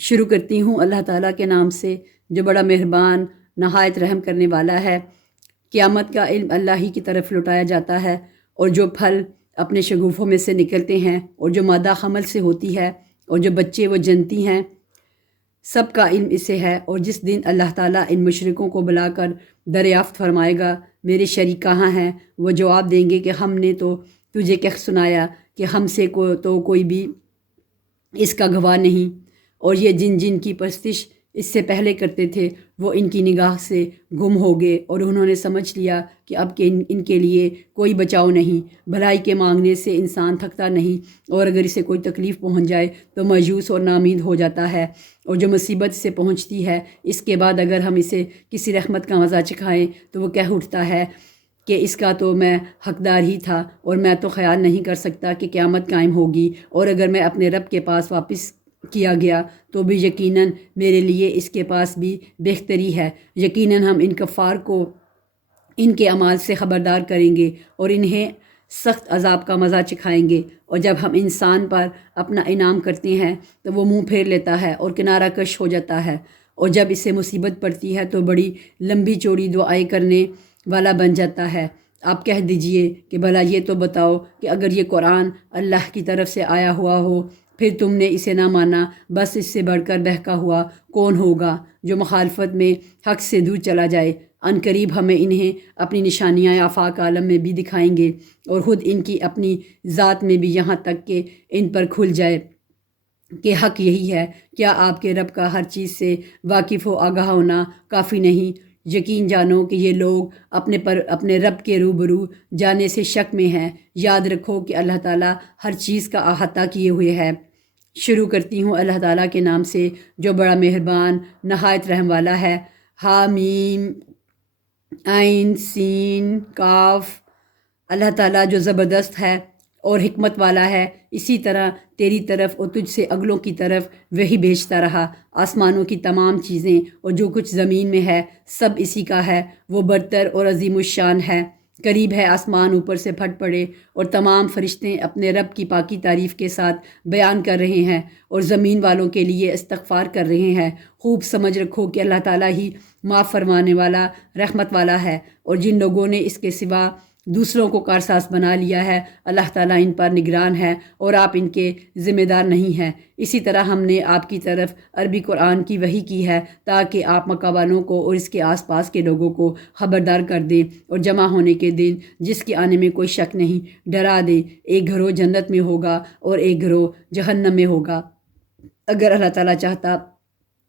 شروع کرتی ہوں اللہ تعالیٰ کے نام سے جو بڑا مہربان نہایت رحم کرنے والا ہے۔ قیامت کا علم اللہ ہی کی طرف لوٹایا جاتا ہے، اور جو پھل اپنے شگوفوں میں سے نکلتے ہیں اور جو مادہ حمل سے ہوتی ہے اور جو بچے وہ جنتی ہیں، سب کا علم اسے ہے۔ اور جس دن اللہ تعالیٰ ان مشرکوں کو بلا کر دریافت فرمائے گا میرے شریک کہاں ہیں، وہ جواب دیں گے کہ ہم نے تو تجھے کہہ سنایا کہ ہم سے تو کوئی بھی اس کا گواہ نہیں، اور یہ جن کی پرستش اس سے پہلے کرتے تھے وہ ان کی نگاہ سے گم ہو گئے، اور انہوں نے سمجھ لیا کہ اب کہ ان کے لیے کوئی بچاؤ نہیں۔ بھلائی کے مانگنے سے انسان تھکتا نہیں، اور اگر اسے کوئی تکلیف پہنچ جائے تو مایوس اور ناامید ہو جاتا ہے، اور جو مصیبت سے پہنچتی ہے اس کے بعد اگر ہم اسے کسی رحمت کا مزہ چکھائیں تو وہ کہہ اٹھتا ہے کہ اس کا تو میں حقدار ہی تھا، اور میں تو خیال نہیں کر سکتا کہ قیامت قائم ہوگی، اور اگر میں اپنے رب کے پاس واپس کیا گیا تو بھی یقیناً میرے لیے اس کے پاس بھی بہتری ہے۔ یقیناً ہم ان کفار کو ان کے اعمال سے خبردار کریں گے اور انہیں سخت عذاب کا مزہ چکھائیں گے، اور جب ہم انسان پر اپنا انعام کرتے ہیں تو وہ منہ پھیر لیتا ہے اور کنارہ کش ہو جاتا ہے، اور جب اسے مصیبت پڑتی ہے تو بڑی لمبی چوڑی دعائیں کرنے والا بن جاتا ہے۔ آپ کہہ دیجئے کہ بھلا یہ تو بتاؤ کہ اگر یہ قرآن اللہ کی طرف سے آیا ہوا ہو پھر تم نے اسے نہ مانا، بس اس سے بڑھ کر بہکا ہوا کون ہوگا جو مخالفت میں حق سے دور چلا جائے۔ ان قریب ہمیں انہیں اپنی نشانیاں آفاق عالم میں بھی دکھائیں گے، اور خود ان کی اپنی ذات میں بھی، یہاں تک کہ ان پر کھل جائے کہ حق یہی ہے۔ کیا آپ کے رب کا ہر چیز سے واقف و آگاہ ہونا کافی نہیں؟ یقین جانو کہ یہ لوگ اپنے رب کے روبرو جانے سے شک میں ہیں۔ یاد رکھو کہ اللہ تعالیٰ ہر چیز کا احاطہ کیے ہوئے ہے۔ شروع کرتی ہوں اللہ تعالیٰ کے نام سے جو بڑا مہربان نہایت رحم والا ہے۔ حامیم عین سین کاف۔ اللہ تعالیٰ جو زبردست ہے اور حکمت والا ہے، اسی طرح تیری طرف اور تجھ سے اگلوں کی طرف وہی بھیجتا رہا۔ آسمانوں کی تمام چیزیں اور جو کچھ زمین میں ہے سب اسی کا ہے، وہ برتر اور عظیم الشان ہے۔ قریب ہے آسمان اوپر سے پھٹ پڑے، اور تمام فرشتے اپنے رب کی پاکی تعریف کے ساتھ بیان کر رہے ہیں اور زمین والوں کے لیے استغفار کر رہے ہیں۔ خوب سمجھ رکھو کہ اللہ تعالیٰ ہی معاف فرمانے والا رحمت والا ہے، اور جن لوگوں نے اس کے سوا دوسروں کو کارساز بنا لیا ہے اللہ تعالیٰ ان پر نگران ہے اور آپ ان کے ذمہ دار نہیں ہیں۔ اسی طرح ہم نے آپ کی طرف عربی قرآن کی وحی کی ہے تاکہ آپ مکہ والوں کو اور اس کے آس پاس کے لوگوں کو خبردار کر دیں، اور جمع ہونے کے دن جس کے آنے میں کوئی شک نہیں ڈرا دیں۔ ایک گروہ جنت میں ہوگا اور ایک گروہ جہنم میں ہوگا۔ اگر اللہ تعالیٰ چاہتا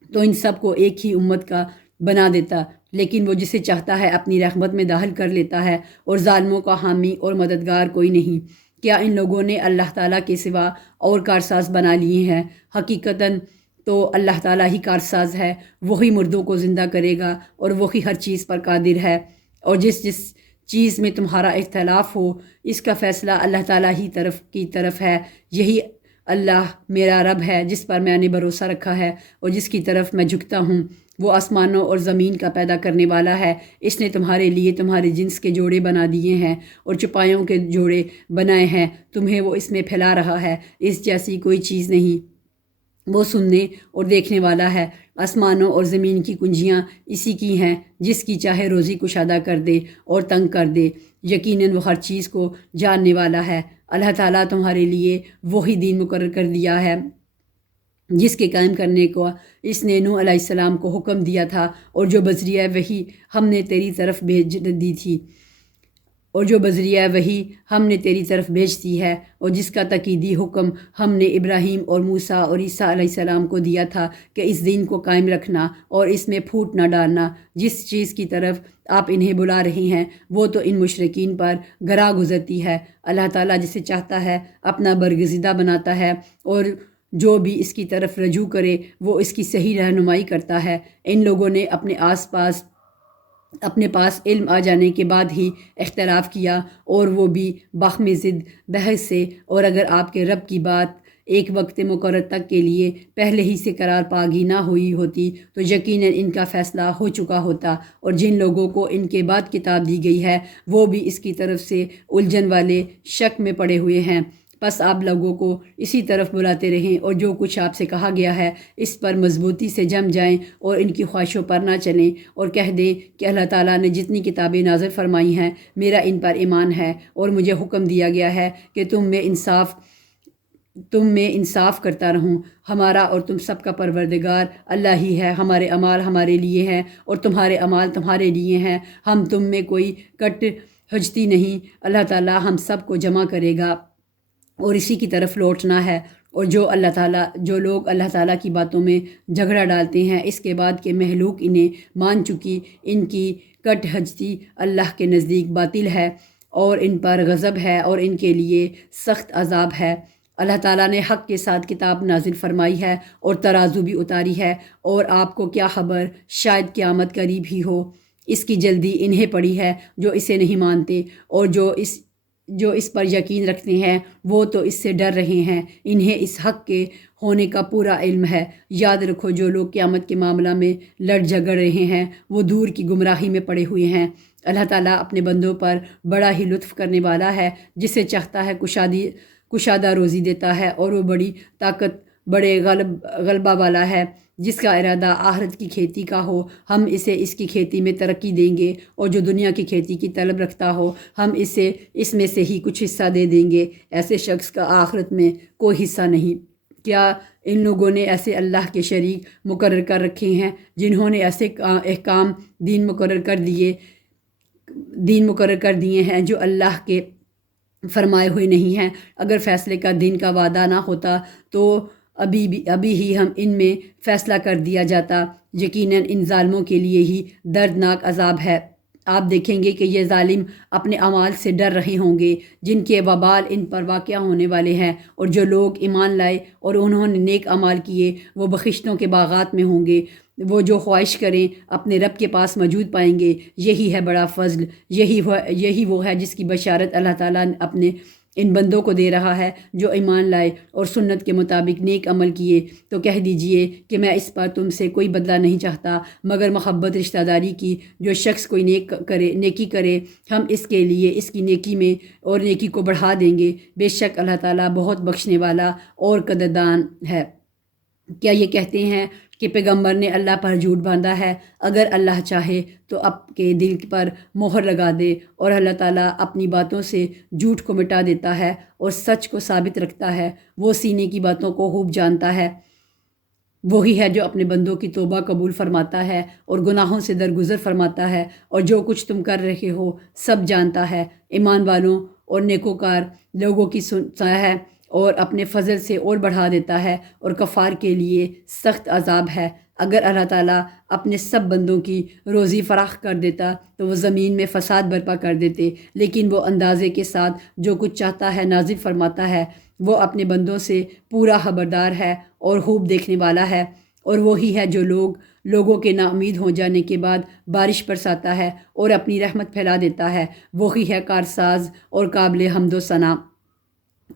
تو ان سب کو ایک ہی امت کا بنا دیتا، لیکن وہ جسے چاہتا ہے اپنی رحمت میں داخل کر لیتا ہے، اور ظالموں کا حامی اور مددگار کوئی نہیں۔ کیا ان لوگوں نے اللہ تعالیٰ کے سوا اور کارساز بنا لیے ہیں؟ حقیقتاً تو اللہ تعالیٰ ہی کارساز ہے، وہی مردوں کو زندہ کرے گا اور وہی ہر چیز پر قادر ہے، اور جس چیز میں تمہارا اختلاف ہو اس کا فیصلہ اللہ تعالیٰ ہی کی طرف ہے۔ یہی اللہ میرا رب ہے جس پر میں نے بھروسہ رکھا ہے اور جس کی طرف میں جھکتا ہوں۔ وہ آسمانوں اور زمین کا پیدا کرنے والا ہے۔ اس نے تمہارے لیے تمہارے جنس کے جوڑے بنا دیے ہیں اور چپائیوں کے جوڑے بنائے ہیں، تمہیں وہ اس میں پھیلا رہا ہے، اس جیسی کوئی چیز نہیں۔ وہ سننے اور دیکھنے والا ہے۔ آسمانوں اور زمین کی کنجیاں اسی کی ہیں، جس کی چاہے روزی کشادہ کر دے اور تنگ کر دے۔ یقیناً وہ ہر چیز کو جاننے والا ہے۔ اللہ تعالیٰ تمہارے لیے وہی دین مقرر کر دیا ہے جس کے قائم کرنے کو اس نے نوح علیہ السلام کو حکم دیا تھا، اور جو بذریعہ وحی ہم نے تیری طرف بھیج دی ہے، اور جس کا تاکیدی حکم ہم نے ابراہیم اور موسیٰ اور عیسیٰ علیہ السلام کو دیا تھا کہ اس دین کو قائم رکھنا اور اس میں پھوٹ نہ ڈالنا۔ جس چیز کی طرف آپ انہیں بلا رہے ہیں وہ تو ان مشرکین پر گراں گزرتی ہے۔ اللہ تعالیٰ جسے چاہتا ہے اپنا برگزیدہ بناتا ہے، اور جو بھی اس کی طرف رجوع کرے وہ اس کی صحیح رہنمائی کرتا ہے۔ ان لوگوں نے اپنے پاس علم آ جانے کے بعد ہی اختلاف کیا، اور وہ بھی باہم ضد بحث سے، اور اگر آپ کے رب کی بات ایک وقت مقرر تک کے لیے پہلے ہی سے قرار پاگی نہ ہوئی ہوتی تو یقیناً ان کا فیصلہ ہو چکا ہوتا، اور جن لوگوں کو ان کے بعد کتاب دی گئی ہے وہ بھی اس کی طرف سے الجھن والے شک میں پڑے ہوئے ہیں۔ بس آپ لوگوں کو اسی طرف بلاتے رہیں اور جو کچھ آپ سے کہا گیا ہے اس پر مضبوطی سے جم جائیں اور ان کی خواہشوں پر نہ چلیں، اور کہہ دیں کہ اللہ تعالیٰ نے جتنی کتابیں نازل فرمائی ہیں میرا ان پر ایمان ہے، اور مجھے حکم دیا گیا ہے کہ تم میں انصاف کرتا رہوں۔ ہمارا اور تم سب کا پروردگار اللہ ہی ہے، ہمارے اعمال ہمارے لیے ہیں اور تمہارے اعمال تمہارے لیے ہیں، ہم تم میں کوئی کٹ حجتی نہیں۔ اللہ تعالیٰ ہم سب کو جمع کرے گا اور اسی کی طرف لوٹنا ہے۔ اور جو لوگ اللہ تعالیٰ کی باتوں میں جھگڑا ڈالتے ہیں اس کے بعد کہ مخلوق انہیں مان چکی، ان کی کٹ حجتی اللہ کے نزدیک باطل ہے اور ان پر غضب ہے اور ان کے لیے سخت عذاب ہے۔ اللہ تعالیٰ نے حق کے ساتھ کتاب نازل فرمائی ہے اور ترازو بھی اتاری ہے، اور آپ کو کیا خبر، شاید قیامت قریب ہی ہو۔ اس کی جلدی انہیں پڑی ہے جو اسے نہیں مانتے، اور جو اس پر یقین رکھتے ہیں وہ تو اس سے ڈر رہے ہیں، انہیں اس حق کے ہونے کا پورا علم ہے۔ یاد رکھو جو لوگ قیامت کے معاملہ میں لڑ جھگڑ رہے ہیں وہ دور کی گمراہی میں پڑے ہوئے ہیں۔ اللہ تعالیٰ اپنے بندوں پر بڑا ہی لطف کرنے والا ہے، جسے چاہتا ہے کشادہ روزی دیتا ہے، اور وہ بڑی طاقت بڑے غلبہ والا ہے۔ جس کا ارادہ آخرت کی کھیتی کا ہو ہم اسے اس کی کھیتی میں ترقی دیں گے، اور جو دنیا کی کھیتی کی طلب رکھتا ہو ہم اسے اس میں سے ہی کچھ حصہ دے دیں گے۔ ایسے شخص کا آخرت میں کوئی حصہ نہیں۔ کیا ان لوگوں نے ایسے اللہ کے شریک مقرر کر رکھے ہیں جنہوں نے ایسے احکام دین مقرر کر دیے ہیں جو اللہ کے فرمائے ہوئے نہیں ہیں؟ اگر فیصلے کا دن کا وعدہ نہ ہوتا تو ابھی ہی ہم ان میں فیصلہ کر دیا جاتا۔ یقیناً ان ظالموں کے لیے ہی دردناک عذاب ہے۔ آپ دیکھیں گے کہ یہ ظالم اپنے اعمال سے ڈر رہے ہوں گے جن کے وبال ان پر واقع ہونے والے ہیں، اور جو لوگ ایمان لائے اور انہوں نے نیک اعمال کیے وہ بخشتوں کے باغات میں ہوں گے۔ وہ جو خواہش کریں اپنے رب کے پاس موجود پائیں گے۔ یہی ہے بڑا فضل، یہی وہ ہے جس کی بشارت اللہ تعالیٰ اپنے ان بندوں کو دے رہا ہے جو ایمان لائے اور سنت کے مطابق نیک عمل کیے۔ تو کہہ دیجئے کہ میں اس پر تم سے کوئی بدلہ نہیں چاہتا مگر محبت رشتہ داری کی۔ جو شخص کوئی نیکی کرے ہم اس کے لیے اس کی نیکی میں اور نیکی کو بڑھا دیں گے۔ بے شک اللہ تعالیٰ بہت بخشنے والا اور قدردان ہے۔ کیا یہ کہتے ہیں کہ پیغمبر نے اللہ پر جھوٹ باندھا ہے؟ اگر اللہ چاہے تو آپ کے دل پر مہر لگا دے، اور اللہ تعالیٰ اپنی باتوں سے جھوٹ کو مٹا دیتا ہے اور سچ کو ثابت رکھتا ہے۔ وہ سینے کی باتوں کو خوب جانتا ہے۔ وہی ہے جو اپنے بندوں کی توبہ قبول فرماتا ہے اور گناہوں سے درگزر فرماتا ہے، اور جو کچھ تم کر رہے ہو سب جانتا ہے۔ ایمان والوں اور نیکوکار لوگوں کی سنتا ہے اور اپنے فضل سے اور بڑھا دیتا ہے، اور کفار کے لیے سخت عذاب ہے۔ اگر اللہ تعالیٰ اپنے سب بندوں کی روزی فراخ کر دیتا تو وہ زمین میں فساد برپا کر دیتے، لیکن وہ اندازے کے ساتھ جو کچھ چاہتا ہے نازل فرماتا ہے۔ وہ اپنے بندوں سے پورا خبردار ہے اور خوب دیکھنے والا ہے۔ اور وہی ہے جو لوگوں کے نا امید ہو جانے کے بعد بارش برساتا ہے اور اپنی رحمت پھیلا دیتا ہے۔ وہی ہے کارساز اور قابل حمد و ثنا۔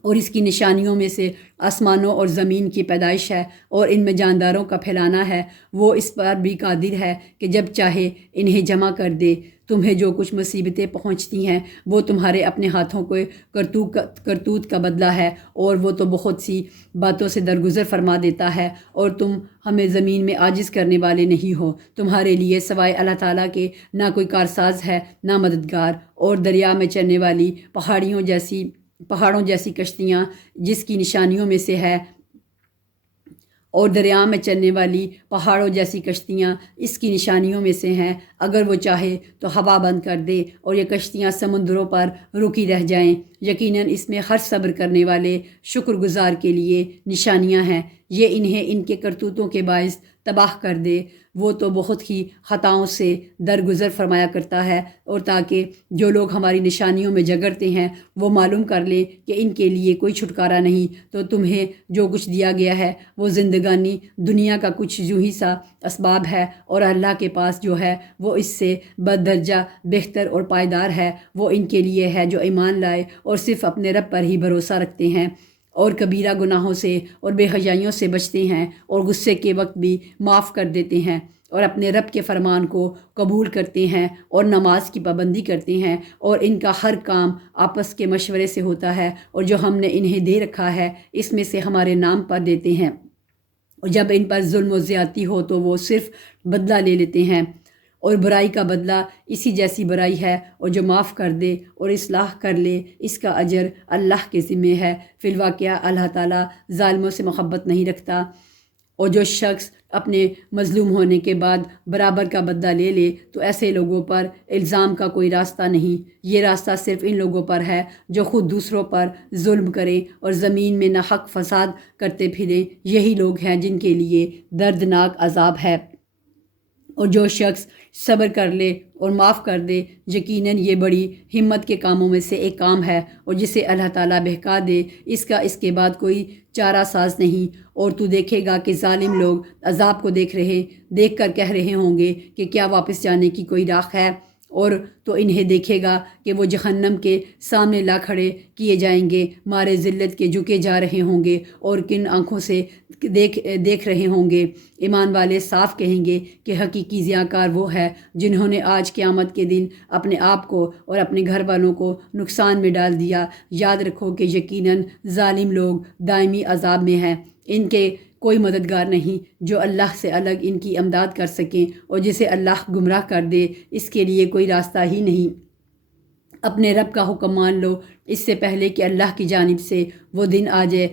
اور اس کی نشانیوں میں سے آسمانوں اور زمین کی پیدائش ہے اور ان میں جانداروں کا پھیلانا ہے۔ وہ اس پر بھی قادر ہے کہ جب چاہے انہیں جمع کر دے۔ تمہیں جو کچھ مصیبتیں پہنچتی ہیں وہ تمہارے اپنے ہاتھوں کو کرتوت کا بدلہ ہے، اور وہ تو بہت سی باتوں سے درگزر فرما دیتا ہے، اور تم ہمیں زمین میں عاجز کرنے والے نہیں ہو۔ تمہارے لیے سوائے اللہ تعالیٰ کے نہ کوئی کارساز ہے نہ مددگار۔ اور دریا میں چلنے والی پہاڑوں جیسی کشتیاں جس کی نشانیوں میں سے ہے، اور دریا میں چلنے والی پہاڑوں جیسی کشتیاں اس کی نشانیوں میں سے ہیں۔ اگر وہ چاہے تو ہوا بند کر دے اور یہ کشتیاں سمندروں پر رکی رہ جائیں۔ یقیناً اس میں ہر صبر کرنے والے شکر گزار کے لیے نشانیاں ہیں۔ یہ انہیں ان کے کرتوتوں کے باعث تباہ کر دے۔ وہ تو بہت ہی خطاؤں سے درگزر فرمایا کرتا ہے، اور تاکہ جو لوگ ہماری نشانیوں میں جھگڑتے ہیں وہ معلوم کر لیں کہ ان کے لیے کوئی چھٹکارا نہیں۔ تو تمہیں جو کچھ دیا گیا ہے وہ زندگانی دنیا کا کچھ یوں ہی سا اسباب ہے، اور اللہ کے پاس جو ہے وہ اس سے بدرجہ بہتر اور پائیدار ہے۔ وہ ان کے لیے ہے جو ایمان لائے اور صرف اپنے رب پر ہی بھروسہ رکھتے ہیں، اور کبیرہ گناہوں سے اور بے حیائیوں سے بچتے ہیں، اور غصے کے وقت بھی معاف کر دیتے ہیں، اور اپنے رب کے فرمان کو قبول کرتے ہیں اور نماز کی پابندی کرتے ہیں، اور ان کا ہر کام آپس کے مشورے سے ہوتا ہے، اور جو ہم نے انہیں دے رکھا ہے اس میں سے ہمارے نام پر دیتے ہیں، اور جب ان پر ظلم و زیادتی ہو تو وہ صرف بدلہ لے لیتے ہیں، اور برائی کا بدلہ اسی جیسی برائی ہے، اور جو معاف کر دے اور اصلاح کر لے اس کا اجر اللہ کے ذمہ ہے۔ فی الواقعہ اللہ تعالیٰ ظالموں سے محبت نہیں رکھتا، اور جو شخص اپنے مظلوم ہونے کے بعد برابر کا بدلہ لے لے تو ایسے لوگوں پر الزام کا کوئی راستہ نہیں۔ یہ راستہ صرف ان لوگوں پر ہے جو خود دوسروں پر ظلم کریں اور زمین میں ناحق فساد کرتے پھریں، یہی لوگ ہیں جن کے لیے دردناک عذاب ہے۔ اور جو شخص صبر کر لے اور معاف کر دے، یقیناً یہ بڑی ہمت کے کاموں میں سے ایک کام ہے، اور جسے اللہ تعالیٰ بہکا دے اس کے بعد کوئی چارہ ساز نہیں۔ اور تو دیکھے گا کہ ظالم لوگ عذاب کو دیکھ کر کہہ رہے ہوں گے کہ کیا واپس جانے کی کوئی راہ ہے، اور تو انہیں دیکھے گا کہ وہ جہنم کے سامنے لا کھڑے کیے جائیں گے، مارے ذلت کے جھکے جا رہے ہوں گے، اور کن آنکھوں سے دیکھ رہے ہوں گے۔ ایمان والے صاف کہیں گے کہ حقیقی ضیاءکار وہ ہے جنہوں نے آج قیامت کے دن اپنے آپ کو اور اپنے گھر والوں کو نقصان میں ڈال دیا۔ یاد رکھو کہ یقیناً ظالم لوگ دائمی عذاب میں ہیں، ان کے کوئی مددگار نہیں جو اللہ سے الگ ان کی امداد کر سکیں، اور جسے اللہ گمراہ کر دے اس کے لیے کوئی راستہ ہی نہیں۔ اپنے رب کا حکم مان لو اس سے پہلے کہ اللہ کی جانب سے وہ دن آ جائے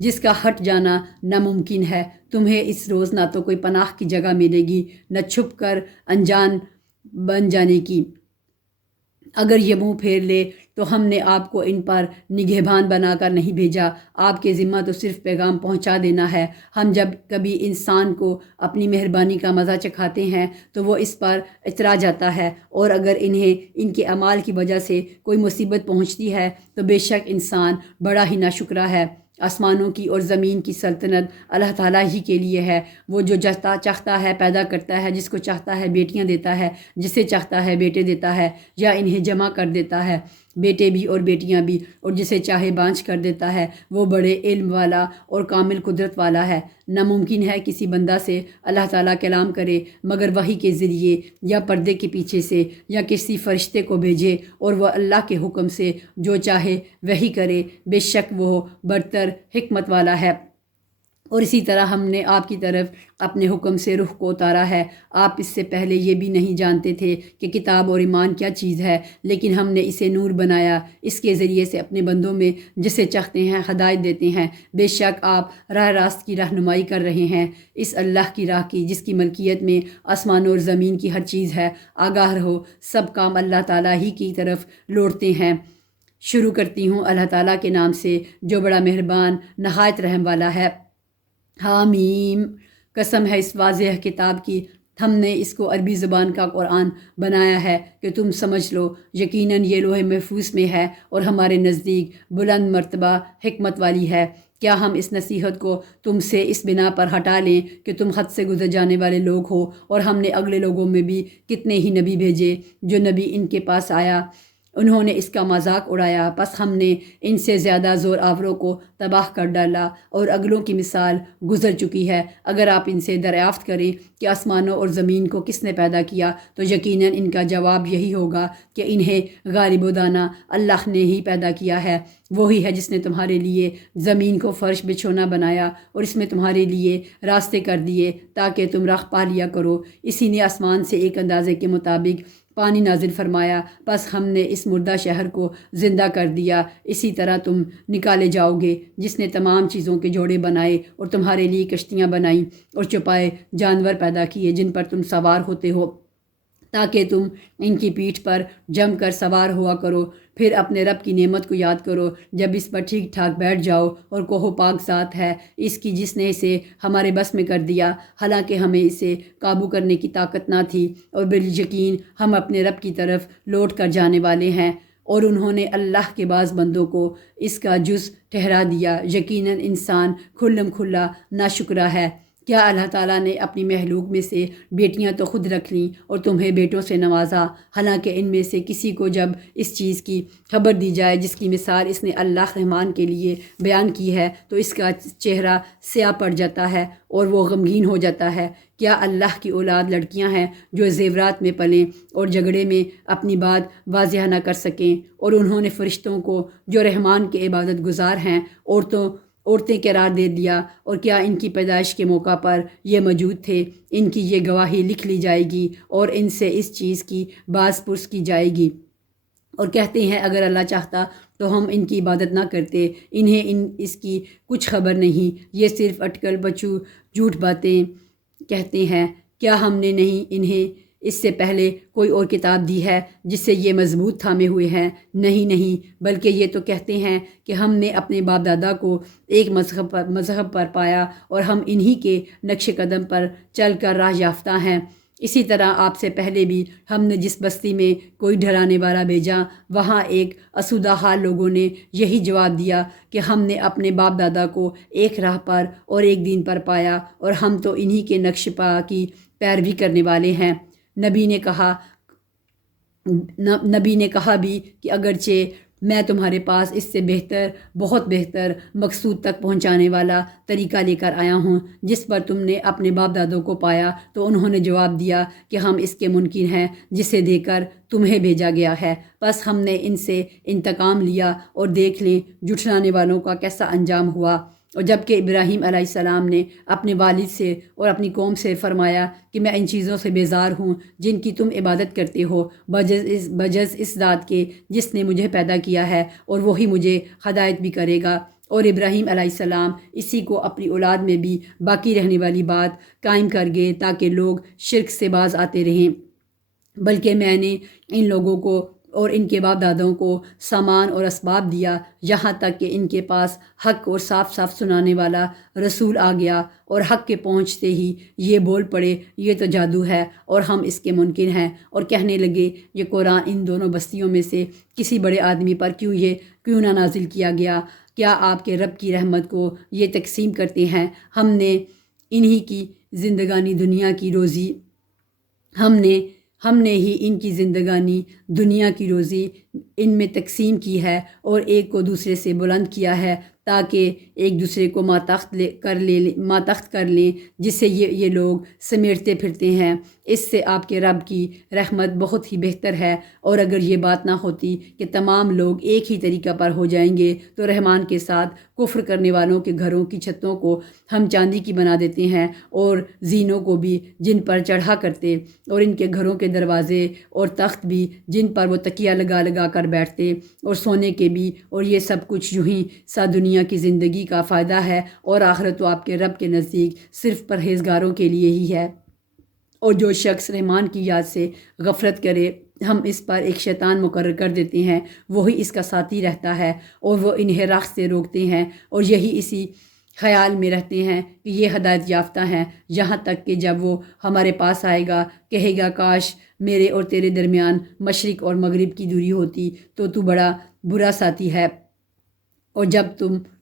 جس کا ہٹ جانا ناممکن ہے۔ تمہیں اس روز نہ تو کوئی پناہ کی جگہ ملے گی، نہ چھپ کر انجان بن جانے کی۔ اگر یہ منہ پھیر لے تو ہم نے آپ کو ان پر نگہبان بنا کر نہیں بھیجا، آپ کے ذمہ تو صرف پیغام پہنچا دینا ہے۔ ہم جب کبھی انسان کو اپنی مہربانی کا مزہ چکھاتے ہیں تو وہ اس پر اترا جاتا ہے، اور اگر انہیں ان کے اعمال کی وجہ سے کوئی مصیبت پہنچتی ہے تو بے شک انسان بڑا ہی ناشکرا ہے۔ آسمانوں کی اور زمین کی سلطنت اللہ تعالیٰ ہی کے لیے ہے، وہ جو چاہتا ہے پیدا کرتا ہے، جس کو چاہتا ہے بیٹیاں دیتا ہے، جسے چاہتا ہے بیٹے دیتا ہے، یا انہیں جمع کر دیتا ہے، بیٹے بھی اور بیٹیاں بھی، اور جسے چاہے بانجھ کر دیتا ہے۔ وہ بڑے علم والا اور کامل قدرت والا ہے۔ ناممکن ہے کسی بندہ سے اللہ تعالیٰ کلام کرے مگر وحی کے ذریعے، یا پردے کے پیچھے سے، یا کسی فرشتے کو بھیجے، اور وہ اللہ کے حکم سے جو چاہے وحی کرے، بے شک وہ برتر حکمت والا ہے۔ اور اسی طرح ہم نے آپ کی طرف اپنے حکم سے روح کو اتارا ہے۔ آپ اس سے پہلے یہ بھی نہیں جانتے تھے کہ کتاب اور ایمان کیا چیز ہے، لیکن ہم نے اسے نور بنایا، اس کے ذریعے سے اپنے بندوں میں جسے چاہتے ہیں ہدایت دیتے ہیں۔ بے شک آپ راہ راست کی رہنمائی کر رہے ہیں، اس اللہ کی راہ کی جس کی ملکیت میں آسمان اور زمین کی ہر چیز ہے۔ آگاہ رہو، سب کام اللہ تعالیٰ ہی کی طرف لوٹتے ہیں۔ شروع کرتی ہوں اللہ تعالیٰ کے نام سے جو بڑا مہربان نہایت رحم والا ہے۔ حامیم، قسم ہے اس واضح کتاب کی، ہم نے اس کو عربی زبان کا قرآن بنایا ہے کہ تم سمجھ لو، یقیناً یہ لوح محفوظ میں ہے اور ہمارے نزدیک بلند مرتبہ حکمت والی ہے۔ کیا ہم اس نصیحت کو تم سے اس بنا پر ہٹا لیں کہ تم حد سے گزر جانے والے لوگ ہو؟ اور ہم نے اگلے لوگوں میں بھی کتنے ہی نبی بھیجے، جو نبی ان کے پاس آیا انہوں نے اس کا مذاق اڑایا، پس ہم نے ان سے زیادہ زور آوروں کو تباہ کر ڈالا، اور اگلوں کی مثال گزر چکی ہے۔ اگر آپ ان سے دریافت کریں کہ آسمانوں اور زمین کو کس نے پیدا کیا تو یقیناً ان کا جواب یہی ہوگا کہ انہیں غالب و دانہ اللہ نے ہی پیدا کیا ہے۔ وہی ہے جس نے تمہارے لیے زمین کو فرش بچھونا بنایا اور اس میں تمہارے لیے راستے کر دیے تاکہ تم راہ پا لیا کرو۔ اسی نے آسمان سے ایک اندازے کے مطابق پانی نازل فرمایا، پس ہم نے اس مردہ شہر کو زندہ کر دیا، اسی طرح تم نکالے جاؤ گے۔ جس نے تمام چیزوں کے جوڑے بنائے اور تمہارے لیے کشتیاں بنائیں اور چوپائے جانور پیدا کیے جن پر تم سوار ہوتے ہو تاکہ تم ان کی پیٹھ پر جم کر سوار ہوا کرو۔ پھر اپنے رب کی نعمت کو یاد کرو جب اس پر ٹھیک ٹھاک بیٹھ جاؤ، اور کہو پاک ذات ہے اس کی جس نے اسے ہمارے بس میں کر دیا، حالانکہ ہمیں اسے قابو کرنے کی طاقت نہ تھی، اور بالیقین ہم اپنے رب کی طرف لوٹ کر جانے والے ہیں۔ اور انہوں نے اللہ کے بعض بندوں کو اس کا جز ٹھہرا دیا، یقیناً انسان کھلم کھلا ناشکرا ہے۔ کیا اللہ تعالیٰ نے اپنی مخلوق میں سے بیٹیاں تو خود رکھ لیں اور تمہیں بیٹوں سے نوازا، حالانکہ ان میں سے کسی کو جب اس چیز کی خبر دی جائے جس کی مثال اس نے اللہ رحمان کے لیے بیان کی ہے تو اس کا چہرہ سیاہ پڑ جاتا ہے اور وہ غمگین ہو جاتا ہے۔ کیا اللہ کی اولاد لڑکیاں ہیں جو زیورات میں پلیں اور جھگڑے میں اپنی بات واضح نہ کر سکیں، اور انہوں نے فرشتوں کو جو رحمان کے عبادت گزار ہیں عورتیں قرار دے دیا، اور کیا ان کی پیدائش کے موقع پر یہ موجود تھے؟ ان کی یہ گواہی لکھ لی جائے گی اور ان سے اس چیز کی باز پرس کی جائے گی، اور کہتے ہیں اگر اللہ چاہتا تو ہم ان کی عبادت نہ کرتے، انہیں اس کی کچھ خبر نہیں، یہ صرف اٹکل بچو جھوٹ باتیں کہتے ہیں۔ کیا ہم نے نہیں انہیں اس سے پہلے کوئی اور کتاب دی ہے جس سے یہ مضبوط تھامے ہوئے ہیں؟ نہیں، بلکہ یہ تو کہتے ہیں کہ ہم نے اپنے باپ دادا کو ایک مذہب پر پایا اور ہم انہی کے نقش قدم پر چل کر راہ یافتہ ہیں۔ اسی طرح آپ سے پہلے بھی ہم نے جس بستی میں کوئی ڈرانے والا بھیجا، وہاں ایک اسودہ حال لوگوں نے یہی جواب دیا کہ ہم نے اپنے باپ دادا کو ایک راہ پر اور ایک دین پر پایا اور ہم تو انہی کے نقش پا کی پیروی کرنے والے ہیں۔ نبی نے کہا بھی کہ اگرچہ میں تمہارے پاس اس سے بہتر، بہت بہتر مقصود تک پہنچانے والا طریقہ لے کر آیا ہوں جس پر تم نے اپنے باپ دادوں کو پایا، تو انہوں نے جواب دیا کہ ہم اس کے منکر ہیں جسے دے کر تمہیں بھیجا گیا ہے۔ بس ہم نے ان سے انتقام لیا اور دیکھ لیں جھٹلانے والوں کا کیسا انجام ہوا۔ اور جب کہ ابراہیم علیہ السلام نے اپنے والد سے اور اپنی قوم سے فرمایا کہ میں ان چیزوں سے بیزار ہوں جن کی تم عبادت کرتے ہو، بجز اس ذات کے جس نے مجھے پیدا کیا ہے اور وہی مجھے ہدایت بھی کرے گا۔ اور ابراہیم علیہ السلام اسی کو اپنی اولاد میں بھی باقی رہنے والی بات قائم کر گئے تاکہ لوگ شرک سے باز آتے رہیں، بلکہ میں نے ان لوگوں کو اور ان کے باپ دادوں کو سامان اور اسباب دیا، یہاں تک کہ ان کے پاس حق اور صاف صاف سنانے والا رسول آ گیا، اور حق کے پہنچتے ہی یہ بول پڑے یہ تو جادو ہے اور ہم اس کے منکر ہیں، اور کہنے لگے یہ قرآن ان دونوں بستیوں میں سے کسی بڑے آدمی پر کیوں نہ نازل کیا گیا؟ کیا آپ کے رب کی رحمت کو یہ تقسیم کرتے ہیں؟ ہم نے انہی کی زندگانی دنیا کی روزی ہم نے ہی ان کی زندگانی دنیا کی روزی ان میں تقسیم کی ہے اور ایک کو دوسرے سے بلند کیا ہے تاکہ ایک دوسرے کو ماتحت کر لیں جس سے یہ لوگ سمیٹتے پھرتے ہیں۔ اس سے آپ کے رب کی رحمت بہت ہی بہتر ہے، اور اگر یہ بات نہ ہوتی کہ تمام لوگ ایک ہی طریقہ پر ہو جائیں گے تو رحمان کے ساتھ کفر کرنے والوں کے گھروں کی چھتوں کو ہم چاندی کی بنا دیتے ہیں اور زینوں کو بھی جن پر چڑھا کرتے، اور ان کے گھروں کے دروازے اور تخت بھی جن پر وہ تکیہ لگا کر بیٹھتے، اور سونے کے بھی، اور یہ سب کچھ یوں ہی سا دنیا کی زندگی کا فائدہ ہے، اور آخرت تو آپ کے رب کے نزدیک صرف پرہیزگاروں کے لیے ہی ہے۔ اور جو شخص رحمان کی یاد سے غفلت کرے ہم اس پر ایک شیطان مقرر کر دیتے ہیں، وہی اس کا ساتھی رہتا ہے اور وہ انہیں راہ سے روکتے ہیں، اور یہی اسی خیال میں رہتے ہیں کہ یہ ہدایت یافتہ ہیں، یہاں تک کہ جب وہ ہمارے پاس آئے گا کہے گا کاش میرے اور تیرے درمیان مشرق اور مغرب کی دوری ہوتی تو بڑا برا ساتھی ہے، اور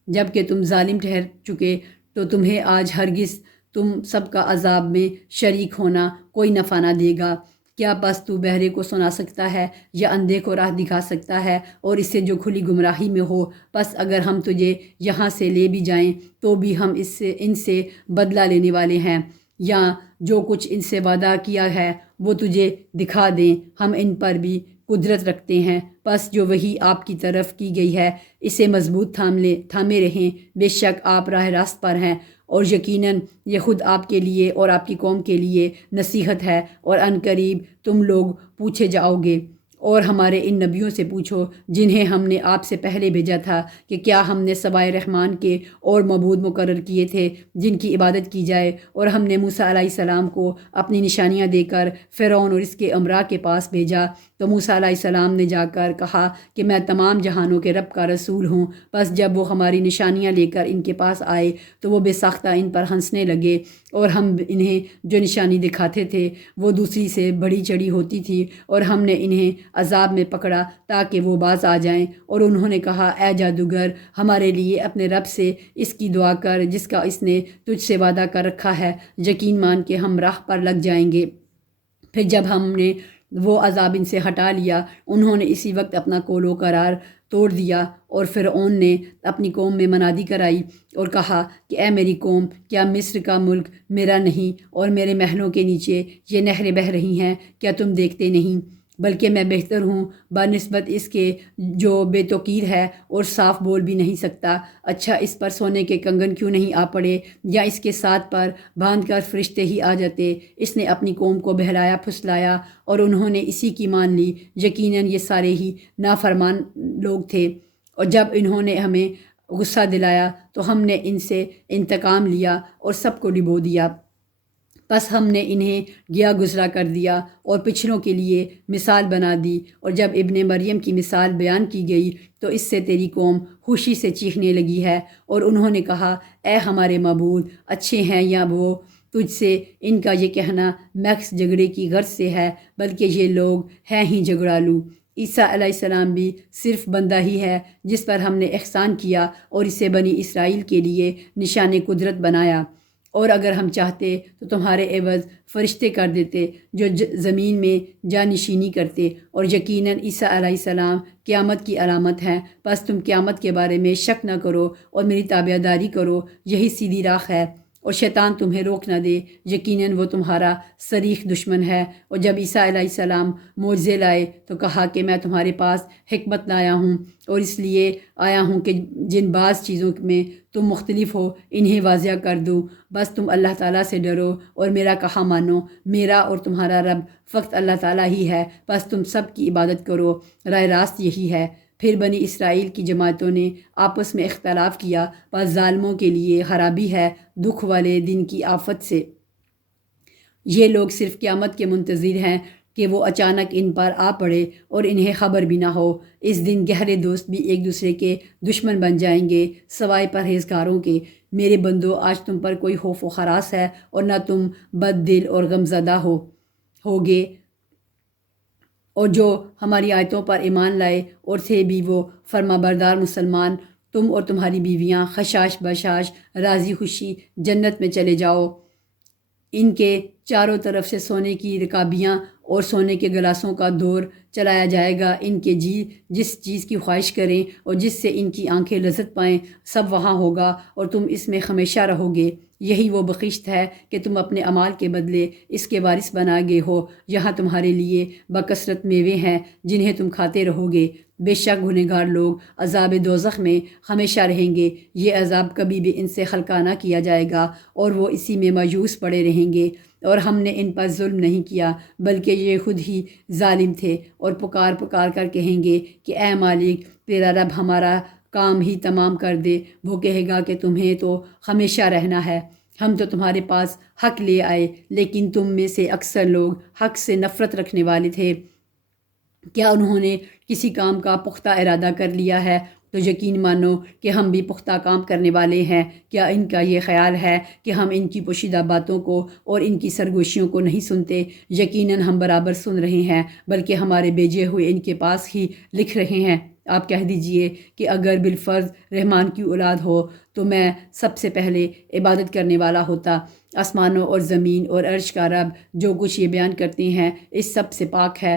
جب کہ تم ظالم ٹھہر چکے تو تمہیں آج ہرگز تم سب کا عذاب میں شریک ہونا کوئی نفع نہ دے گا۔ کیا بس تو بہرے کو سنا سکتا ہے یا اندھے کو راہ دکھا سکتا ہے، اور اسے جو کھلی گمراہی میں ہو؟ بس اگر ہم تجھے یہاں سے لے بھی جائیں تو بھی ہم ان سے بدلہ لینے والے ہیں، یا جو کچھ ان سے وعدہ کیا ہے وہ تجھے دکھا دیں، ہم ان پر بھی قدرت رکھتے ہیں۔ بس جو وحی آپ کی طرف کی گئی ہے اسے مضبوط تھامے رہیں، بے شک آپ راہ راست پر ہیں، اور یقیناً یہ خود آپ کے لیے اور آپ کی قوم کے لیے نصیحت ہے، اور عن قریب تم لوگ پوچھے جاؤ گے۔ اور ہمارے ان نبیوں سے پوچھو جنہیں ہم نے آپ سے پہلے بھیجا تھا کہ کیا ہم نے سوائے رحمان کے اور معبود مقرر کیے تھے جن کی عبادت کی جائے، اور ہم نے موسیٰ علیہ السلام کو اپنی نشانیاں دے کر فرعون اور اس کے امراء کے پاس بھیجا تو موسیٰ علیہ السلام نے جا کر کہا کہ میں تمام جہانوں کے رب کا رسول ہوں۔ بس جب وہ ہماری نشانیاں لے کر ان کے پاس آئے تو وہ بے ساختہ ان پر ہنسنے لگے، اور ہم انہیں جو نشانی دکھاتے تھے وہ دوسری سے بڑی چڑی ہوتی تھی، اور ہم نے انہیں عذاب میں پکڑا تاکہ وہ باز آ جائیں۔ اور انہوں نے کہا، اے جادوگر، ہمارے لیے اپنے رب سے اس کی دعا کر جس کا اس نے تجھ سے وعدہ کر رکھا ہے، یقین مان کے ہم راہ پر لگ جائیں گے۔ پھر جب ہم نے وہ عذاب ان سے ہٹا لیا، انہوں نے اسی وقت اپنا قول و قرار توڑ دیا، اور فرعون نے اپنی قوم میں منادی کرائی اور کہا کہ اے میری قوم، کیا مصر کا ملک میرا نہیں اور میرے محلوں کے نیچے یہ نہریں بہہ رہی ہیں؟ کیا تم دیکھتے نہیں؟ بلکہ میں بہتر ہوں بنسبت اس کے جو بے توقیر ہے اور صاف بول بھی نہیں سکتا۔ اچھا، اس پر سونے کے کنگن کیوں نہیں آ پڑے، یا اس کے ساتھ پر باندھ کر فرشتے ہی آ جاتے۔ اس نے اپنی قوم کو بہلایا پھسلایا اور انہوں نے اسی کی مان لی۔ یقیناً یہ سارے ہی نافرمان لوگ تھے، اور جب انہوں نے ہمیں غصہ دلایا تو ہم نے ان سے انتقام لیا اور سب کو ڈبو دیا۔ بس ہم نے انہیں گیا گزرا کر دیا اور پچھلوں کے لیے مثال بنا دی، اور جب ابن مریم کی مثال بیان کی گئی تو اس سے تیری قوم خوشی سے چیخنے لگی ہے، اور انہوں نے کہا، اے ہمارے معبود، اچھے ہیں یا وہ تجھ سے؟ ان کا یہ کہنا محض جھگڑے کی غرض سے ہے، بلکہ یہ لوگ ہیں ہی جھگڑالو۔ عیسیٰ علیہ السلام بھی صرف بندہ ہی ہے جس پر ہم نے احسان کیا اور اسے بنی اسرائیل کے لیے نشان قدرت بنایا، اور اگر ہم چاہتے تو تمہارے عوض فرشتے کر دیتے جو زمین میں جانشینی کرتے، اور یقیناً عیسیٰ علیہ السلام قیامت کی علامت ہیں۔ بس تم قیامت کے بارے میں شک نہ کرو اور میری تابعداری کرو، یہی سیدھی راہ ہے، اور شیطان تمہیں روک نہ دے، یقیناً وہ تمہارا صریح دشمن ہے۔ اور جب عیسیٰ علیہ السلام معجزے لائے تو کہا کہ میں تمہارے پاس حکمت لایا ہوں، اور اس لیے آیا ہوں کہ جن بعض چیزوں میں تم مختلف ہو انہیں واضح کر دوں۔ بس تم اللہ تعالیٰ سے ڈرو اور میرا کہا مانو، میرا اور تمہارا رب فقط اللہ تعالیٰ ہی ہے، بس تم سب کی عبادت کرو، راہ راست یہی ہے۔ پھر بنی اسرائیل کی جماعتوں نے آپس میں اختلاف کیا، بس ظالموں کے لیے خرابی ہے دکھ والے دن کی آفت سے۔ یہ لوگ صرف قیامت کے منتظر ہیں کہ وہ اچانک ان پر آ پڑے اور انہیں خبر بھی نہ ہو۔ اس دن گہرے دوست بھی ایک دوسرے کے دشمن بن جائیں گے سوائے پرہیزگاروں کے۔ میرے بندو، آج تم پر کوئی خوف و ہراس ہے اور نہ تم بد دل اور غمزدہ ہوگے، اور جو ہماری آیتوں پر ایمان لائے اور تھے بھی وہ فرما بردار مسلمان، تم اور تمہاری بیویاں خشاش بشاش راضی خوشی جنت میں چلے جاؤ۔ ان کے چاروں طرف سے سونے کی رکابیاں اور سونے کے گلاسوں کا دور چلایا جائے گا۔ ان کے جی جس چیز کی خواہش کریں اور جس سے ان کی آنکھیں لذت پائیں سب وہاں ہوگا، اور تم اس میں ہمیشہ رہو گے۔ یہی وہ بخشت ہے کہ تم اپنے اعمال کے بدلے اس کے وارث بنا گئے ہو۔ یہاں تمہارے لیے بکثرت میوے ہیں جنہیں تم کھاتے رہو گے۔ بے شک گنہگار لوگ عذاب دوزخ میں ہمیشہ رہیں گے، یہ عذاب کبھی بھی ان سے خلقہ نہ کیا جائے گا، اور وہ اسی میں مایوس پڑے رہیں گے۔ اور ہم نے ان پر ظلم نہیں کیا بلکہ یہ خود ہی ظالم تھے، اور پکار پکار کر کہیں گے کہ اے مالک، تیرا رب ہمارا کام ہی تمام کر دے۔ وہ کہے گا کہ تمہیں تو ہمیشہ رہنا ہے، ہم تو تمہارے پاس حق لے آئے، لیکن تم میں سے اکثر لوگ حق سے نفرت رکھنے والے تھے۔ کیا انہوں نے کسی کام کا پختہ ارادہ کر لیا ہے تو یقین مانو کہ ہم بھی پختہ کام کرنے والے ہیں۔ کیا ان کا یہ خیال ہے کہ ہم ان کی پوشیدہ باتوں کو اور ان کی سرگوشیوں کو نہیں سنتے؟ یقیناً ہم برابر سن رہے ہیں، بلکہ ہمارے بھیجے ہوئے ان کے پاس ہی لکھ رہے ہیں۔ آپ کہہ دیجئے کہ اگر بالفرض رحمان کی اولاد ہو تو میں سب سے پہلے عبادت کرنے والا ہوتا۔ آسمانوں اور زمین اور عرش کا رب جو کچھ یہ بیان کرتے ہیں اس سب سے پاک ہے۔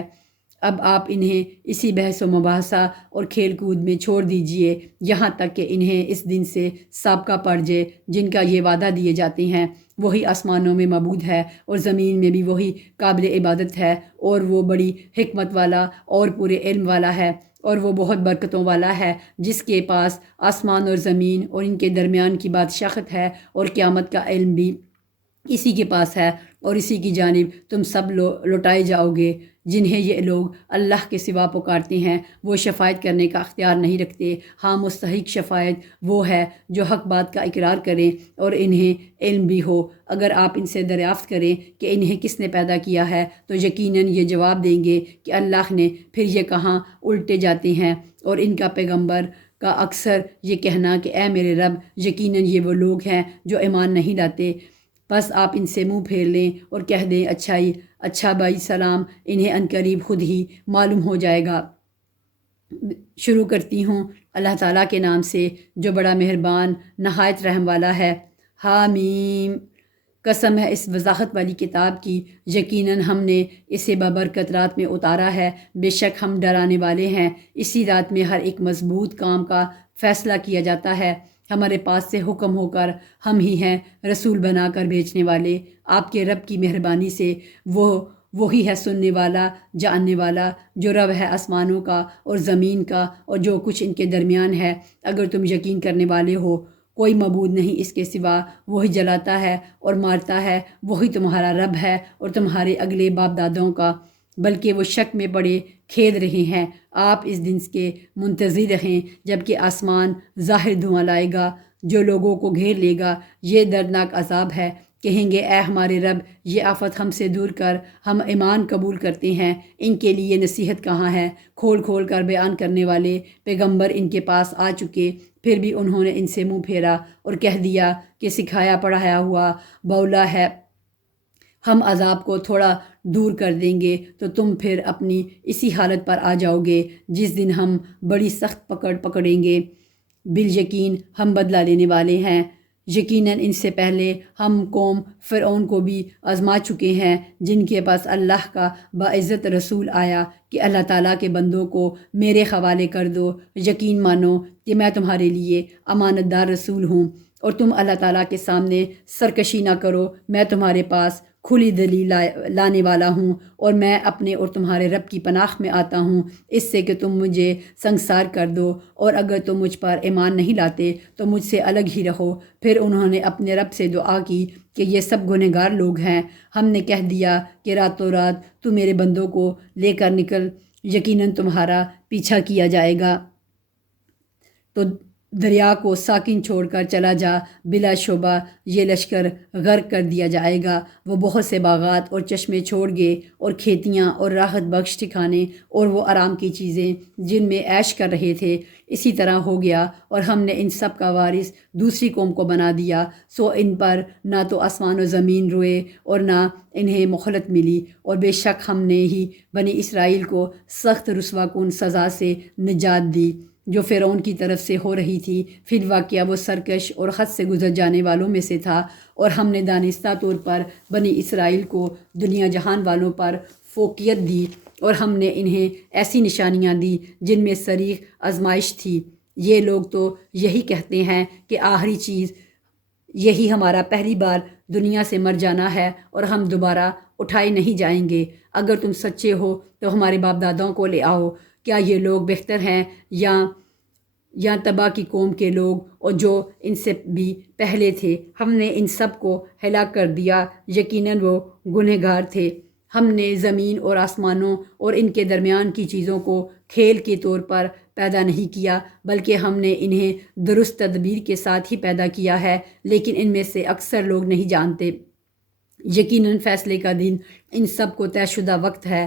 اب آپ انہیں اسی بحث و مباحثہ اور کھیل کود میں چھوڑ دیجئے یہاں تک کہ انہیں اس دن سے سابقہ پڑ جائے جن کا یہ وعدہ دیے جاتے ہیں۔ وہی آسمانوں میں معبود ہے اور زمین میں بھی وہی قابل عبادت ہے، اور وہ بڑی حکمت والا اور پورے علم والا ہے، اور وہ بہت برکتوں والا ہے، جس کے پاس آسمان اور زمین اور ان کے درمیان کی بادشاہت ہے، اور قیامت کا علم بھی اسی کے پاس ہے، اور اسی کی جانب تم سب لوٹائے جاؤ گے۔ جنہیں یہ لوگ اللہ کے سوا پکارتے ہیں وہ شفاعت کرنے کا اختیار نہیں رکھتے۔ ہاں، مستحق شفاعت وہ ہے جو حق بات کا اقرار کریں اور انہیں علم بھی ہو۔ اگر آپ ان سے دریافت کریں کہ انہیں کس نے پیدا کیا ہے تو یقیناً یہ جواب دیں گے کہ اللہ نے۔ پھر یہ کہاں الٹے جاتے ہیں اور ان کا پیغمبر کا اکثر یہ کہنا کہ اے میرے رب، یقیناً یہ وہ لوگ ہیں جو ایمان نہیں لاتے۔ بس آپ ان سے منہ پھیر لیں اور کہہ دیں اچھا بھائی سلام، انہیں عنقریب خود ہی معلوم ہو جائے گا۔ شروع کرتی ہوں اللہ تعالیٰ کے نام سے جو بڑا مہربان نہایت رحم والا ہے۔ حامیم، قسم ہے اس وضاحت والی کتاب کی، یقیناً ہم نے اسے بابرکت رات میں اتارا ہے، بے شک ہم ڈرانے والے ہیں۔ اسی رات میں ہر ایک مضبوط کام کا فیصلہ کیا جاتا ہے۔ ہمارے پاس سے حکم ہو کر ہم ہی ہیں رسول بنا کر بھیجنے والے۔ آپ کے رب کی مہربانی سے وہی ہے سننے والا جاننے والا، جو رب ہے آسمانوں کا اور زمین کا اور جو کچھ ان کے درمیان ہے۔ اگر تم یقین کرنے والے ہو، کوئی معبود نہیں اس کے سوا، وہی جلاتا ہے اور مارتا ہے، وہی تمہارا رب ہے اور تمہارے اگلے باپ دادوں کا۔ بلکہ وہ شک میں پڑے کھید رہے ہیں۔ آپ اس دن کے منتظر رہیں جب کہ آسمان ظاہر دھواں لائے گا جو لوگوں کو گھیر لے گا۔ یہ دردناک عذاب ہے۔ کہیں گے اے ہمارے رب، یہ آفت ہم سے دور کر، ہم ایمان قبول کرتے ہیں۔ ان کے لیے نصیحت کہاں ہے؟ کھول کھول کر بیان کرنے والے پیغمبر ان کے پاس آ چکے، پھر بھی انہوں نے ان سے منہ پھیرا اور کہہ دیا کہ سکھایا پڑھایا ہوا بولا ہے، ہم عذاب کو تھوڑا دور کر دیں گے تو تم پھر اپنی اسی حالت پر آ جاؤ گے جس دن ہم بڑی سخت پکڑیں گے۔ بالیقین ہم بدلہ لینے والے ہیں۔ یقیناً ان سے پہلے ہم قوم فرعون کو بھی آزما چکے ہیں، جن کے پاس اللہ کا باعزت رسول آیا کہ اللہ تعالیٰ کے بندوں کو میرے حوالے کر دو، یقین مانو کہ میں تمہارے لیے امانت دار رسول ہوں، اور تم اللہ تعالیٰ کے سامنے سرکشی نہ کرو۔ میں تمہارے پاس کھلی دلیل لانے والا ہوں، اور میں اپنے اور تمہارے رب کی پناہ میں آتا ہوں اس سے کہ تم مجھے سنگسار کر دو، اور اگر تم مجھ پر ایمان نہیں لاتے تو مجھ سے الگ ہی رہو۔ پھر انہوں نے اپنے رب سے دعا کی کہ یہ سب گنہگار لوگ ہیں۔ ہم نے کہہ دیا کہ راتوں رات تو میرے بندوں کو لے کر نکل، یقیناً تمہارا پیچھا کیا جائے گا تو دریا کو ساکن چھوڑ کر چلا جا، بلا شبہ یہ لشکر غرق کر دیا جائے گا۔ وہ بہت سے باغات اور چشمے چھوڑ گئے اور کھیتیاں اور راحت بخش ٹھکانے اور وہ آرام کی چیزیں جن میں عیش کر رہے تھے، اسی طرح ہو گیا، اور ہم نے ان سب کا وارث دوسری قوم کو بنا دیا۔ سو ان پر نہ تو آسمان و زمین روئے اور نہ انہیں مہلت ملی، اور بے شک ہم نے ہی بنی اسرائیل کو سخت رسوا کن سزا سے نجات دی جو فرعون کی طرف سے ہو رہی تھی۔ پھر واقعہ وہ سرکش اور حد سے گزر جانے والوں میں سے تھا، اور ہم نے دانستہ طور پر بنی اسرائیل کو دنیا جہان والوں پر فوقیت دی، اور ہم نے انہیں ایسی نشانیاں دی جن میں صریح آزمائش تھی۔ یہ لوگ تو یہی کہتے ہیں کہ آخری چیز یہی ہمارا پہلی بار دنیا سے مر جانا ہے اور ہم دوبارہ اٹھائے نہیں جائیں گے۔ اگر تم سچے ہو تو ہمارے باپ دادوں کو لے آؤ۔ کیا یہ لوگ بہتر ہیں یا تبا کی قوم کے لوگ اور جو ان سے بھی پہلے تھے؟ ہم نے ان سب کو ہلاک کر دیا، یقیناً وہ گنہگار تھے۔ ہم نے زمین اور آسمانوں اور ان کے درمیان کی چیزوں کو کھیل کے طور پر پیدا نہیں کیا، بلکہ ہم نے انہیں درست تدبیر کے ساتھ ہی پیدا کیا ہے، لیکن ان میں سے اکثر لوگ نہیں جانتے۔ یقیناً فیصلے کا دن ان سب کو طے شدہ وقت ہے۔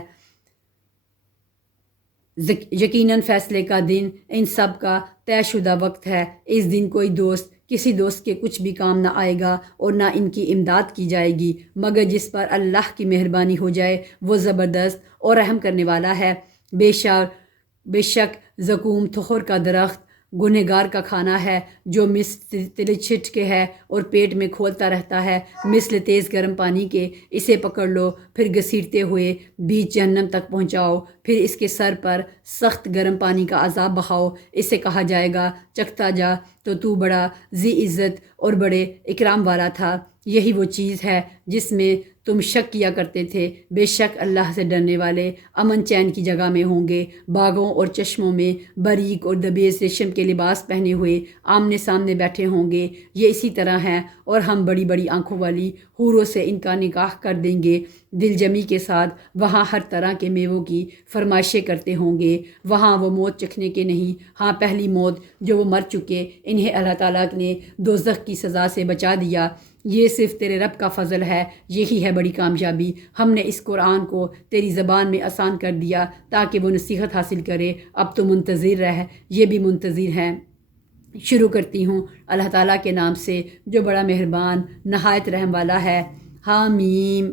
یقیناً فیصلے کا دن ان سب کا طے شدہ وقت ہے۔ اس دن کوئی دوست کسی دوست کے کچھ بھی کام نہ آئے گا اور نہ ان کی امداد کی جائے گی، مگر جس پر اللہ کی مہربانی ہو جائے وہ زبردست اور رحم کرنے والا ہے۔ بے شک زقوم تھور کا درخت گنہگار کا کھانا ہے، جو مثل تلچھٹ کے ہے اور پیٹ میں کھولتا رہتا ہے، مثل تیز گرم پانی کے۔ اسے پکڑ لو، پھر گھسیٹتے ہوئے بیچ جہنم تک پہنچاؤ، پھر اس کے سر پر سخت گرم پانی کا عذاب بہاؤ۔ اسے کہا جائے گا چکھتا جا تو بڑا ذی عزت اور بڑے اکرام والا تھا۔ یہی وہ چیز ہے جس میں تم شک کیا کرتے تھے۔ بے شک اللہ سے ڈرنے والے امن چین کی جگہ میں ہوں گے، باغوں اور چشموں میں، باریک اور دبیز ریشم کے لباس پہنے ہوئے، آمنے سامنے بیٹھے ہوں گے یہ اسی طرح ہیں، اور ہم بڑی بڑی آنکھوں والی حوروں سے ان کا نکاح کر دیں گے دل جمی کے ساتھ۔ وہاں ہر طرح کے میووں کی فرمائشیں کرتے ہوں گے، وہاں وہ موت چکھنے کے نہیں، ہاں پہلی موت جو وہ مر چکے انہیں اللہ تعالیٰ نے دوزخ کی سزا سے بچا دیا۔ یہ صرف تیرے رب کا فضل ہے، یہی ہے بڑی کامیابی۔ ہم نے اس قرآن کو تیری زبان میں آسان کر دیا تاکہ وہ نصیحت حاصل کرے۔ اب تو منتظر رہ، یہ بھی منتظر ہیں۔ شروع کرتی ہوں اللہ تعالیٰ کے نام سے جو بڑا مہربان نہایت رحم والا ہے۔ حامیم۔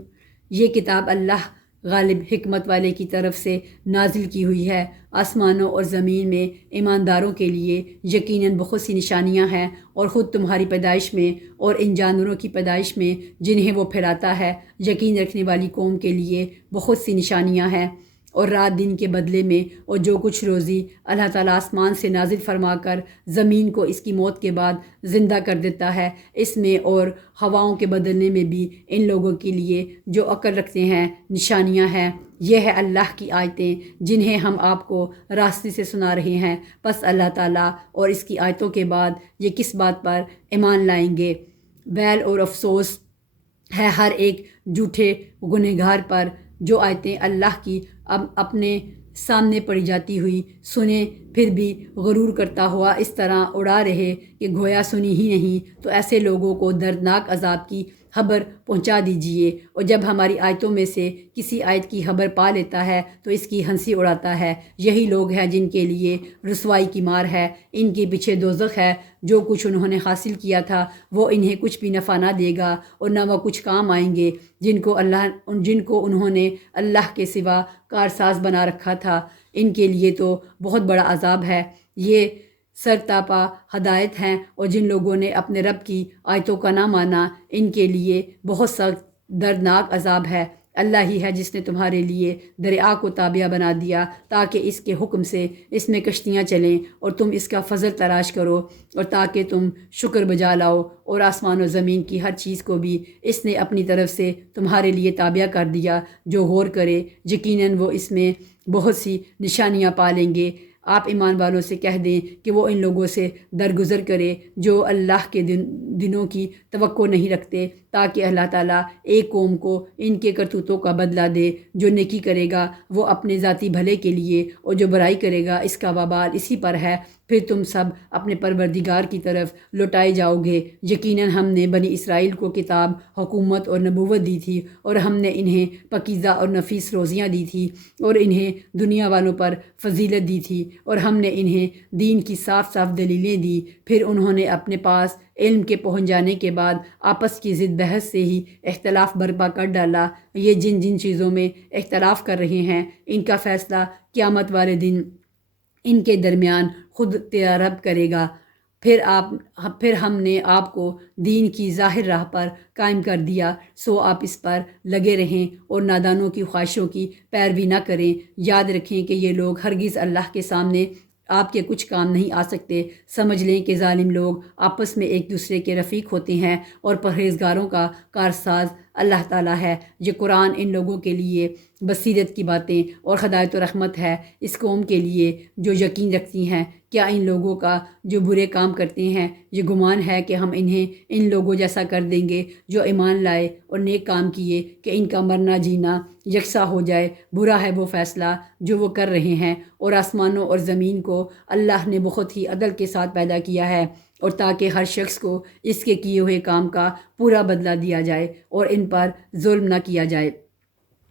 یہ کتاب اللہ غالب حکمت والے کی طرف سے نازل کی ہوئی ہے۔ آسمانوں اور زمین میں ایمانداروں کے لیے یقیناً بہت سی نشانیاں ہیں، اور خود تمہاری پیدائش میں اور ان جانوروں کی پیدائش میں جنہیں وہ پھیلاتا ہے یقین رکھنے والی قوم کے لیے بہت سی نشانیاں ہیں۔ اور رات دن کے بدلے میں اور جو کچھ روزی اللہ تعالیٰ آسمان سے نازل فرما کر زمین کو اس کی موت کے بعد زندہ کر دیتا ہے، اس میں اور ہواؤں کے بدلنے میں بھی ان لوگوں کے لیے جو عقل رکھتے ہیں نشانیاں ہیں۔ یہ ہے اللہ کی آیتیں جنہیں ہم آپ کو راستے سے سنا رہے ہیں۔ پس اللہ تعالیٰ اور اس کی آیتوں کے بعد یہ کس بات پر ایمان لائیں گے؟ ویل اور افسوس ہے ہر ایک جھوٹے گنہگار پر جو آیتیں اللہ کی اب اپنے سامنے پڑی جاتی ہوئی سنے پھر بھی غرور کرتا ہوا اس طرح اڑا رہے کہ گویا سنی ہی نہیں۔ تو ایسے لوگوں کو دردناک عذاب کی خبر پہنچا دیجیے، اور جب ہماری آیتوں میں سے کسی آیت کی خبر پا لیتا ہے تو اس کی ہنسی اڑاتا ہے۔ یہی لوگ ہیں جن کے لیے رسوائی کی مار ہے، ان کے پیچھے دوزخ ہے۔ جو کچھ انہوں نے حاصل کیا تھا وہ انہیں کچھ بھی نفع نہ دے گا اور نہ وہ کچھ کام آئیں گے جن کو انہوں نے اللہ کے سوا کارساز بنا رکھا تھا۔ ان کے لیے تو بہت بڑا عذاب ہے۔ یہ سرتاپا ہدایت ہیں، اور جن لوگوں نے اپنے رب کی آیتوں کا نہ مانا ان کے لیے بہت سخت دردناک عذاب ہے۔ اللہ ہی ہے جس نے تمہارے لیے دریا کو تابع بنا دیا تاکہ اس کے حکم سے اس میں کشتیاں چلیں، اور تم اس کا فضل تلاش کرو، اور تاکہ تم شکر بجا لاؤ۔ اور آسمان و زمین کی ہر چیز کو بھی اس نے اپنی طرف سے تمہارے لیے تابع کر دیا۔ جو غور کرے یقیناً وہ اس میں بہت سی نشانیاں پالیں گے۔ آپ ایمان والوں سے کہہ دیں کہ وہ ان لوگوں سے درگزر کرے جو اللہ کے دنوں کی توقع نہیں رکھتے، تاکہ اللہ تعالیٰ ایک قوم کو ان کے کرتوتوں کا بدلہ دے۔ جو نیکی کرے گا وہ اپنے ذاتی بھلے کے لیے، اور جو برائی کرے گا اس کا وبال اسی پر ہے۔ پھر تم سب اپنے پروردگار کی طرف لوٹائے جاؤ گے۔ یقیناً ہم نے بنی اسرائیل کو کتاب، حکومت اور نبوت دی تھی، اور ہم نے انہیں پاکیزہ اور نفیس روزیاں دی تھی، اور انہیں دنیا والوں پر فضیلت دی تھی، اور ہم نے انہیں دین کی صاف صاف دلیلیں دی۔ پھر انہوں نے اپنے پاس علم کے پہنچ جانے کے بعد آپس کی ضد بحث سے ہی اختلاف برپا کر ڈالا۔ یہ جن جن چیزوں میں اختلاف کر رہے ہیں ان کا فیصلہ قیامت والے دن ان کے درمیان خود تیرا رب کرے گا۔ پھر ہم نے آپ کو دین کی ظاہر راہ پر قائم کر دیا، سو آپ اس پر لگے رہیں اور نادانوں کی خواہشوں کی پیروی نہ کریں۔ یاد رکھیں کہ یہ لوگ ہرگز اللہ کے سامنے آپ کے کچھ کام نہیں آ سکتے۔ سمجھ لیں کہ ظالم لوگ آپس میں ایک دوسرے کے رفیق ہوتے ہیں، اور پرہیزگاروں کا کارساز اللہ تعالیٰ ہے۔ یہ قرآن ان لوگوں کے لیے بصیرت کی باتیں اور ہدایت و رحمت ہے، اس قوم کے لیے جو یقین رکھتی ہیں۔ کیا ان لوگوں کا جو برے کام کرتے ہیں یہ گمان ہے کہ ہم انہیں ان لوگوں جیسا کر دیں گے جو ایمان لائے اور نیک کام کیے کہ ان کا مرنا جینا یکساں ہو جائے؟ برا ہے وہ فیصلہ جو وہ کر رہے ہیں۔ اور آسمانوں اور زمین کو اللہ نے بہت ہی عدل کے ساتھ پیدا کیا ہے، اور تاکہ ہر شخص کو اس کے کیے ہوئے کام کا پورا بدلہ دیا جائے اور ان پر ظلم نہ کیا جائے۔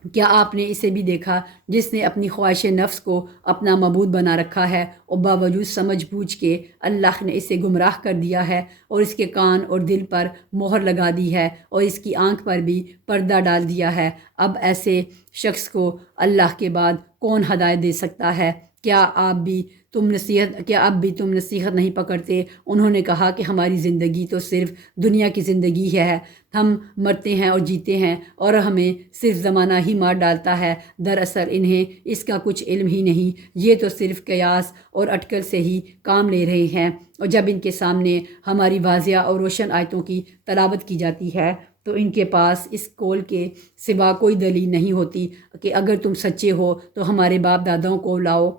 کیا آپ نے اسے بھی دیکھا جس نے اپنی خواہش نفس کو اپنا معبود بنا رکھا ہے، اور باوجود سمجھ بوجھ کے اللہ نے اسے گمراہ کر دیا ہے، اور اس کے کان اور دل پر مہر لگا دی ہے، اور اس کی آنکھ پر بھی پردہ ڈال دیا ہے۔ اب ایسے شخص کو اللہ کے بعد کون ہدایت دے سکتا ہے؟ کیا اب بھی تم نصیحت نہیں پکڑتے؟ انہوں نے کہا کہ ہماری زندگی تو صرف دنیا کی زندگی ہے، ہم مرتے ہیں اور جیتے ہیں، اور ہمیں صرف زمانہ ہی مار ڈالتا ہے۔ دراصل انہیں اس کا کچھ علم ہی نہیں، یہ تو صرف قیاس اور اٹکل سے ہی کام لے رہے ہیں۔ اور جب ان کے سامنے ہماری واضح اور روشن آیتوں کی تلاوت کی جاتی ہے تو ان کے پاس اس قول کے سوا کوئی دلیل نہیں ہوتی کہ اگر تم سچے ہو تو ہمارے باپ داداؤں کو لاؤ۔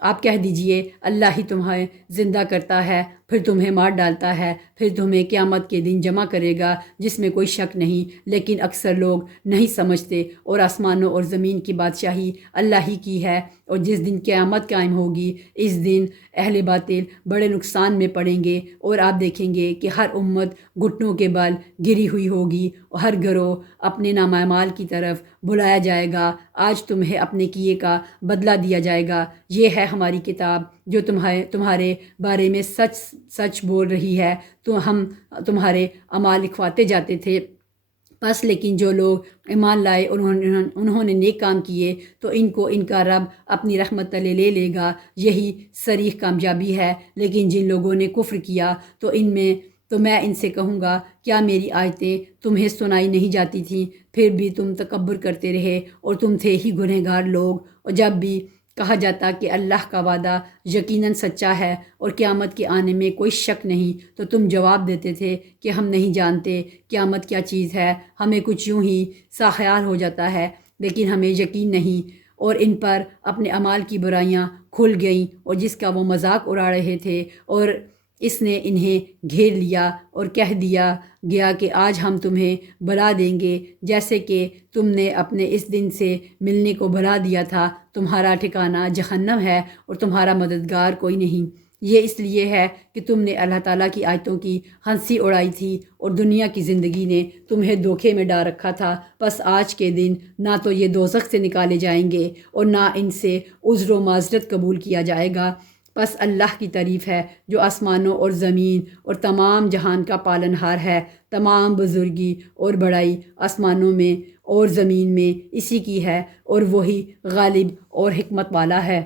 آپ کہہ دیجئے اللہ ہی تمہیں زندہ کرتا ہے پھر تمہیں مار ڈالتا ہے، پھر تمہیں قیامت کے دن جمع کرے گا جس میں کوئی شک نہیں، لیکن اکثر لوگ نہیں سمجھتے۔ اور آسمانوں اور زمین کی بادشاہی اللہ ہی کی ہے، اور جس دن قیامت قائم ہوگی اس دن اہل باطل بڑے نقصان میں پڑیں گے، اور آپ دیکھیں گے کہ ہر امت گھٹنوں کے بل گری ہوئی ہوگی، اور ہر گروہ اپنے نامہ اعمال کی طرف بلایا جائے گا۔ آج تمہیں اپنے کیے کا بدلہ دیا جائے گا، یہ ہے ہماری کتاب جو تمہارے بارے میں سچ سچ بول رہی ہے۔ تو ہم تمہارے اعمال لکھواتے جاتے تھے، بس لیکن جو لوگ ایمان لائے اور انہوں نے نیک کام کیے تو ان کو ان کا رب اپنی رحمت تلے لے لے گا، یہی صریح کامیابی ہے۔ لیکن جن لوگوں نے کفر کیا تو میں ان سے کہوں گا، کیا میری آیتیں تمہیں سنائی نہیں جاتی تھیں؟ پھر بھی تم تکبر کرتے رہے، اور تم تھے ہی گنہگار لوگ۔ اور جب بھی کہا جاتا کہ اللہ کا وعدہ یقیناً سچا ہے اور قیامت کے آنے میں کوئی شک نہیں، تو تم جواب دیتے تھے کہ ہم نہیں جانتے قیامت کیا چیز ہے، ہمیں کچھ یوں ہی سا خیال ہو جاتا ہے، لیکن ہمیں یقین نہیں۔ اور ان پر اپنے اعمال کی برائیاں کھل گئیں، اور جس کا وہ مذاق اڑا رہے تھے، اور اس نے انہیں گھیر لیا اور کہہ دیا گیا کہ آج ہم تمہیں بلا دیں گے جیسے کہ تم نے اپنے اس دن سے ملنے کو بلا دیا تھا، تمہارا ٹھکانہ جہنم ہے اور تمہارا مددگار کوئی نہیں۔ یہ اس لیے ہے کہ تم نے اللہ تعالیٰ کی آیتوں کی ہنسی اڑائی تھی، اور دنیا کی زندگی نے تمہیں دھوکے میں ڈال رکھا تھا۔ بس آج کے دن نہ تو یہ دوزخ سے نکالے جائیں گے اور نہ ان سے عذر و معذرت قبول کیا جائے گا۔ بس اللہ کی تعریف ہے جو آسمانوں اور زمین اور تمام جہان کا پالنہار ہے۔ تمام بزرگی اور بڑائی آسمانوں میں اور زمین میں اسی کی ہے، اور وہی غالب اور حکمت والا ہے۔